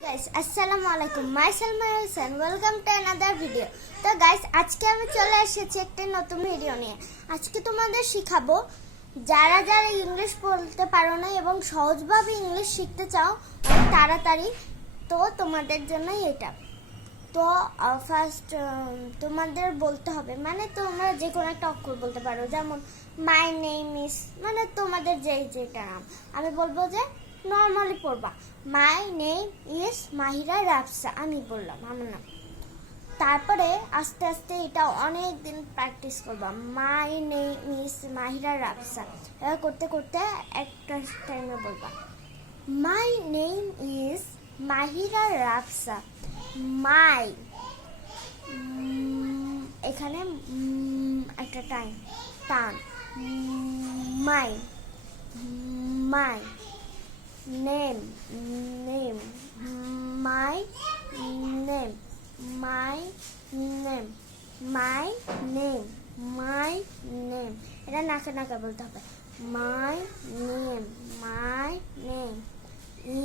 Guys আসসালামু আলাইকুম my Salma Hossain welcome to another video. তো গাইস আজকে আমি চলে এসেছি একটা নতুন ভিডিও নিয়ে। আজকে তোমাদের শিখাবো যারা যারা ইংলিশ বলতে পারো না এবং সহজভাবে ইংলিশ শিখতে চাও অনেক তাড়াতাড়ি, তো তোমাদের জন্য এটা। তো ফার্স্ট তোমাদের বলতে হবে, মানে তোমরা যে কোনো একটা অক্ষর বলতে পারো, যেমন মাই নেম ইজ, মানে তোমাদের যেটা নাম। আমি বলবো যে নর্মালি পড়বা মাই নেম ইজ মাহিরা রাফসা, আমি বললাম আমার নাম। তারপরে আস্তে আস্তে এটা অনেক দিন প্র্যাকটিস করবা, my name is Mahira Rafsa. এবার করতে করতে একটা টাইমে বলবা my name is Mahira Rafsa. My এখানে একটা টান, my my name my name my name my name my name. এটা নাকে নাকে বলতে হবে। My name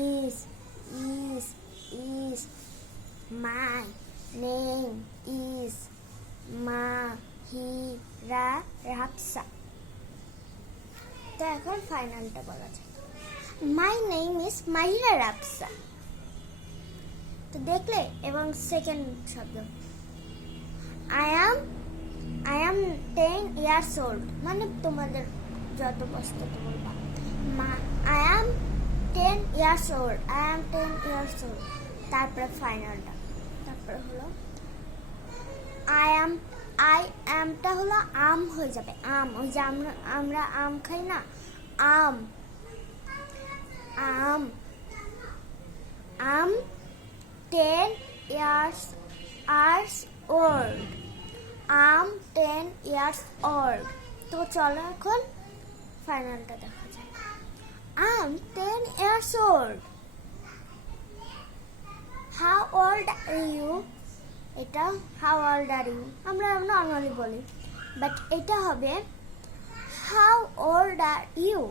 is my name is Mahira Rafsa. তো এখন ফাইনালটা বলা যায়, my name is Mahira Rafsa. তো দেখলে, এবং সেকেন্ড শব্দ আই অ্যাম 10 years old, মানে তোমাদের যত বয়স তত বলবা আই অ্যাম 10 years old, তারপরে ফাইনালটা, তারপরে হলো আই অ্যামটা হলো আম হয়ে যাবে, আম, ওই যে আমরা আম খাই না, আম 10 years old, আম 10 years old। তো চলো এখন ফাইনালটা দেখা যায়। আম 10 years old, how old are you? এটা how old are you আমরা নর্মালি বলি, বাট এটা হবে how old are you,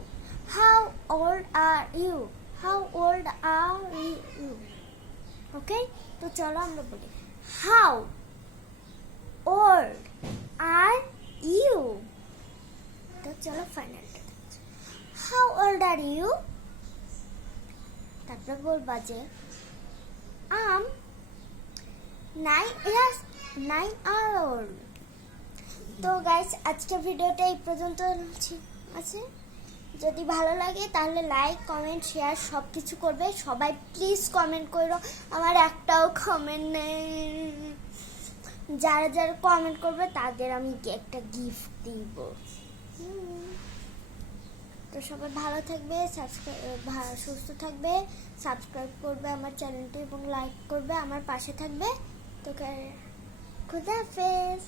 ওকে। তো চলো আমরা বলি how old are you। তো চলো ফাইনালটা how old are you। তারপরে বলবা যে nine years old। তো গাইস আজকের ভিডিওটা এই পর্যন্ত আছে। যদি ভালো লাগে তাহলে লাইক, কমেন্ট, শেয়ার সব কিছু করবে। সবাই প্লিজ কমেন্ট করো, আমার একটাও কমেন্ট নেই। যারা যারা কমেন্ট করবে তাদের আমি একটা গিফট দিব। তো সবাই ভালো থাকবে, সুস্থ থাকবে, সাবস্ক্রাইব করবে আমার চ্যানেলটি এবং লাইক করবে, আমার পাশে থাকবে। তো খুদা হাফেজ।